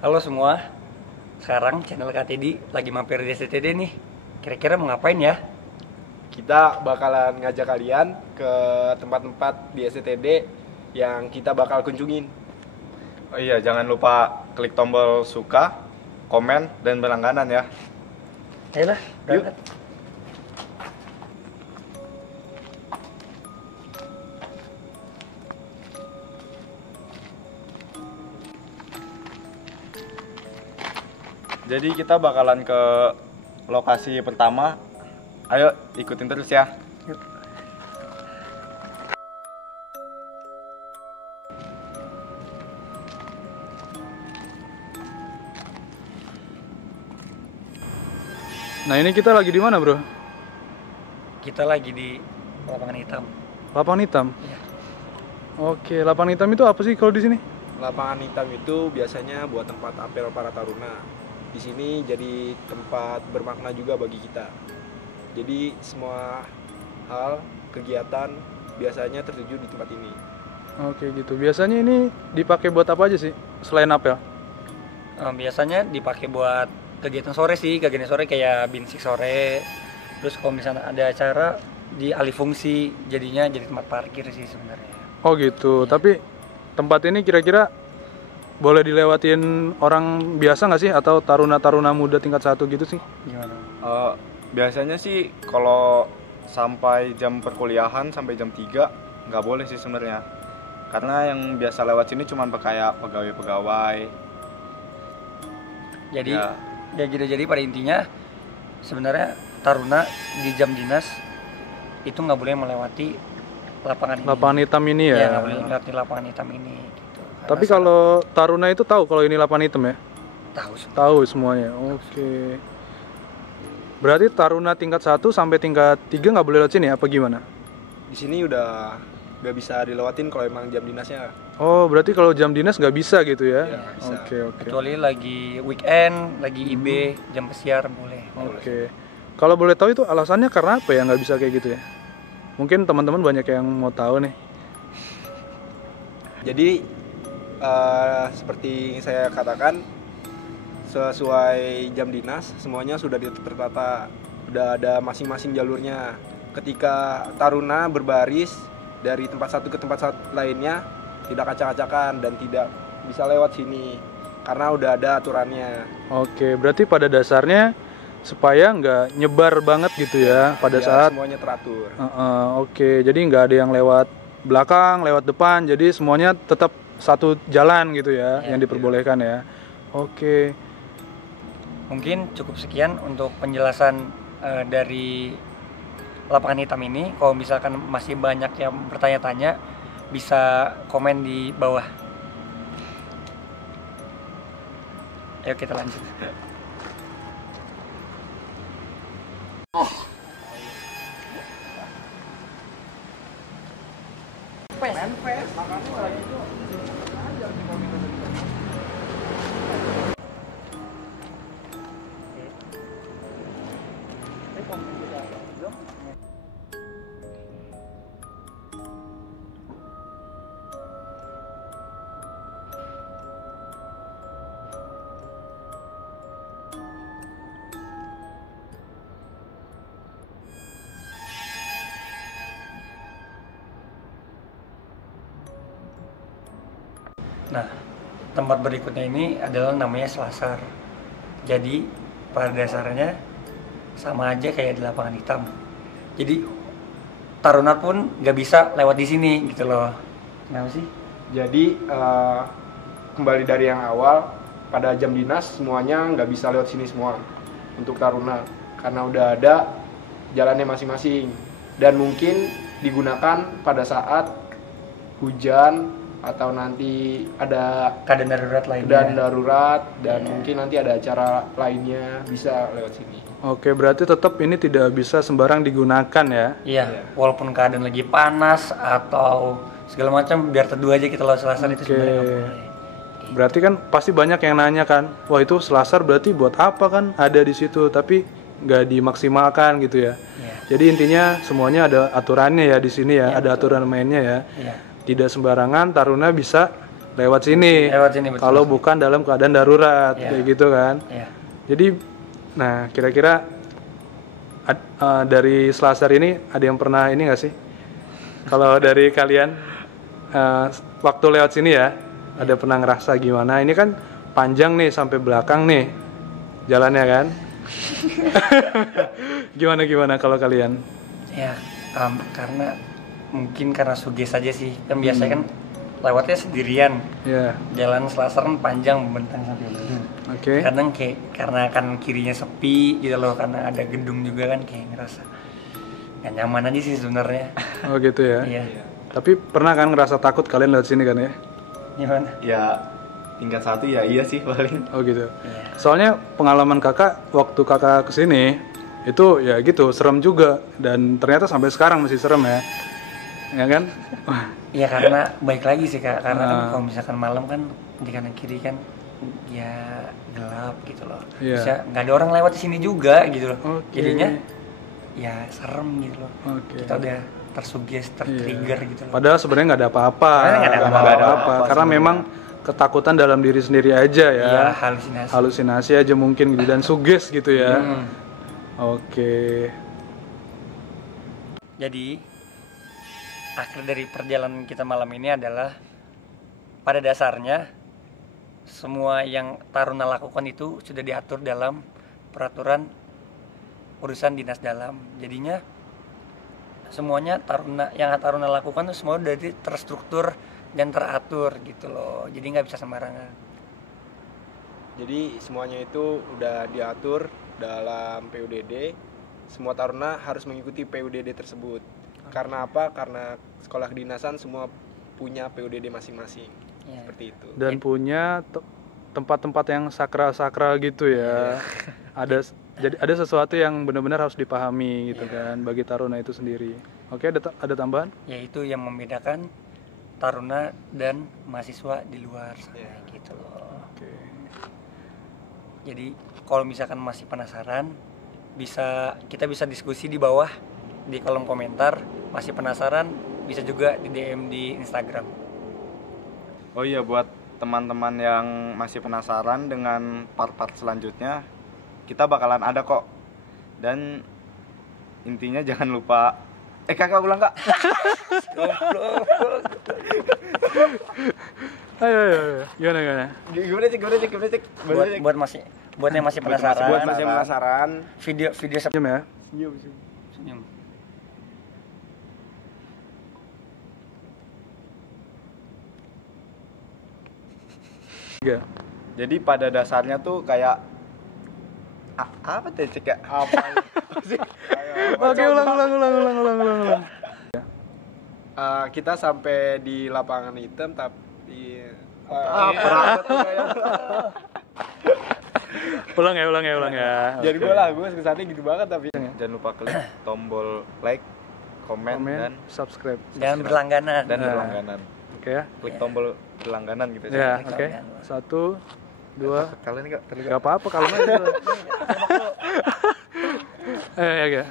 Halo semua, sekarang channel KTD lagi mampir di SCTD nih. Kira-kira mau ngapain ya? Kita bakalan ngajak kalian ke tempat-tempat di SCTD yang kita bakal kunjungin. Oh iya, jangan lupa klik tombol suka, komen, dan berlangganan ya. Ayolah, berangkat. Jadi kita bakalan ke lokasi pertama. Ayo ikutin terus ya. Yuk. Nah, ini kita lagi di mana, Bro? Kita lagi di lapangan hitam. Lapangan hitam. Iya. Oke, lapangan hitam itu apa sih kalau di sini? Lapangan hitam itu biasanya buat tempat apel para taruna. Di sini jadi tempat bermakna juga bagi kita. Jadi semua hal, kegiatan biasanya tertuju di tempat ini. Oke, gitu. Biasanya ini dipakai buat apa aja sih selain apel? Biasanya dipakai buat kegiatan sore sih, kegiatan sore kayak binsik sore. Terus kalau misalnya ada acara dialih fungsi, jadinya jadi tempat parkir sih sebenarnya. Oh, gitu. Tapi tempat ini kira-kira boleh dilewatin orang biasa nggak sih? Atau taruna-taruna muda tingkat 1 gitu sih? Gimana? Biasanya sih kalau sampai jam perkuliahan sampai jam 3 nggak boleh sih sebenarnya. Karena yang biasa lewat sini cuma kayak pegawai-pegawai. Jadi Ya. ya gitu, jadi pada intinya sebenarnya taruna di jam dinas itu nggak boleh melewati lapangan ini. Lapangan hitam ini Ya ya? nggak boleh melewati lapangan hitam ini gitu. Tapi Karena kalau taruna itu tahu kalau ini lapangan hitam ya? tahu semua. Tahu semuanya. Oke. Berarti taruna tingkat 1 sampai tingkat 3 nggak boleh lewat sini apa gimana? Di sini udah gak bisa dilewatin kalau emang jam dinasnya. Oh, berarti kalau jam dinas nggak bisa gitu ya? Ya, bisa. Oke. Kecuali lagi weekend, lagi IB, jam pesiar boleh. Oke. Kalau boleh tahu itu alasannya karena apa ya nggak bisa kayak gitu ya? Mungkin teman-teman banyak yang mau tahu nih. Jadi seperti yang saya katakan, sesuai jam dinas semuanya sudah tertata, udah ada masing-masing jalurnya. Ketika taruna berbaris dari tempat satu ke tempat lainnya tidak acak-acakan dan tidak bisa lewat sini karena udah ada aturannya. Oke, berarti pada dasarnya supaya nggak nyebar banget gitu ya pada Ya, saat. semuanya teratur. Oke, jadi nggak ada yang lewat belakang, lewat depan, jadi semuanya tetap satu jalan gitu ya, Ya, yang diperbolehkan ya. Oke. Mungkin cukup sekian untuk penjelasan dari lapangan hitam ini. Kalau misalkan masih banyak yang bertanya-tanya, bisa komen di bawah. Ayo kita lanjut. Nah, tempat berikutnya ini adalah namanya selasar. Jadi pada dasarnya sama aja kayak di lapangan hitam. Jadi taruna pun nggak bisa lewat di sini gitu loh. Kenapa sih? Jadi kembali dari yang awal, pada jam dinas semuanya nggak bisa lewat sini semua untuk taruna karena udah ada jalannya masing-masing dan mungkin digunakan pada saat hujan atau nanti ada Keadaan darurat lainnya. keadaan darurat dan mungkin nanti ada acara lainnya bisa lewat sini. Oke, berarti tetap ini tidak bisa sembarang digunakan ya. Iya, walaupun keadaan lagi panas atau segala macam, biar teduh aja kita lewat selasar itu Oke. sebenarnya nggak boleh. Berarti kan pasti banyak yang nanya kan, wah itu selasar berarti buat apa kan ada di situ, tapi nggak dimaksimalkan gitu ya. Iya. Jadi intinya semuanya ada aturannya ya di sini ya, Iya, ada betul. aturan mainnya ya. Iya. Tidak sembarangan taruna bisa lewat sini. Lewat sini, betul. Kalau bukan dalam keadaan darurat, Iya. kayak gitu kan. Iya. Jadi, nah kira-kira dari Selasar ini ada yang pernah ini nggak sih? Kalau dari kalian waktu lewat sini ya, ada pernah ngerasa gimana? Ini kan panjang nih sampai belakang nih jalannya kan? Gimana kalau kalian? Ya, karena mungkin karena suges aja sih. Kan biasanya kan lewatnya sendirian. Ya, Jalan Selasar kan panjang membentang sampai ujung. oke. Kadang kayak karena kan kirinya sepi gitu loh, karena ada gedung juga kan kayak ngerasa nggak nyaman aja sih sebenarnya. Oh gitu ya. Iya. Tapi pernah kan ngerasa takut kalian lewat sini kan ya? Gimana? Ya tingkat 1 ya iya sih paling. Oh gitu. Iya. Soalnya pengalaman kakak waktu kakak kesini itu ya gitu serem juga dan ternyata sampai sekarang masih serem ya. Ya kan? Wah, Iya karena baik lagi sih Kak, karena kan Ah. kalau misalkan malam kan di kanan kiri kan ya gelap gitu loh. Iya. Bisa nggak ada orang lewat di sini juga gitu loh. Oke. Jadinya ya serem gitu loh. Oke. Kita udah tersuges, tertrigger Iya. gitu loh. Padahal sebenarnya nggak ada apa-apa. Sebenarnya nggak ada apa-apa Karena sebenarnya. memang ketakutan dalam diri sendiri aja ya. Iya, halusinasi. Halusinasi aja mungkin gitu dan suges gitu ya. Hmm. Oke. Jadi akhir dari perjalanan kita malam ini adalah pada dasarnya semua yang Taruna lakukan itu sudah diatur dalam peraturan urusan dinas dalam. Jadinya semuanya yang Taruna lakukan itu semua udah terstruktur dan teratur gitu loh. Jadi nggak bisa sembarangan. Jadi semuanya itu udah diatur dalam PUDD. Semua taruna harus mengikuti PUDD tersebut. Karena apa? Karena sekolah kedinasan semua punya PUDD masing-masing. Ya. Seperti itu. Dan punya tempat-tempat yang sakral-sakral gitu ya. Jadi ada sesuatu yang benar-benar harus dipahami gitu kan bagi taruna itu sendiri. Oke, ada tambahan? Yaitu yang membedakan Taruna dan mahasiswa di luar sana gitu loh. Oke. Jadi kalau misalkan masih penasaran, kita bisa diskusi di bawah di kolom komentar. Masih penasaran, bisa juga di DM di Instagram. Oh iya, buat teman-teman yang masih penasaran dengan part-part selanjutnya, kita bakalan ada kok. Dan intinya jangan lupa kakak ulang kak. Ayo. Gimana? Gimana cek? Buat yang masih penasaran, Buat masih penasaran, video Senyum ya. senyum. Tiga. Jadi pada dasarnya tuh kayak apa tuh cek ya? apa? Oke, ulang. Kita sampai di lapangan hitam tapi Ulang ya. jadi gue lah, gue kesannya gitu banget tapi Jangan lupa klik tombol like, komen, dan subscribe. Dan berlangganan. berlangganan. Oke ya. Klik tombol berlangganan gitu. Ya, Cek. oke. 1, 2. Kalian enggak terlihat. Gak apa-apa kalau aja. Ya.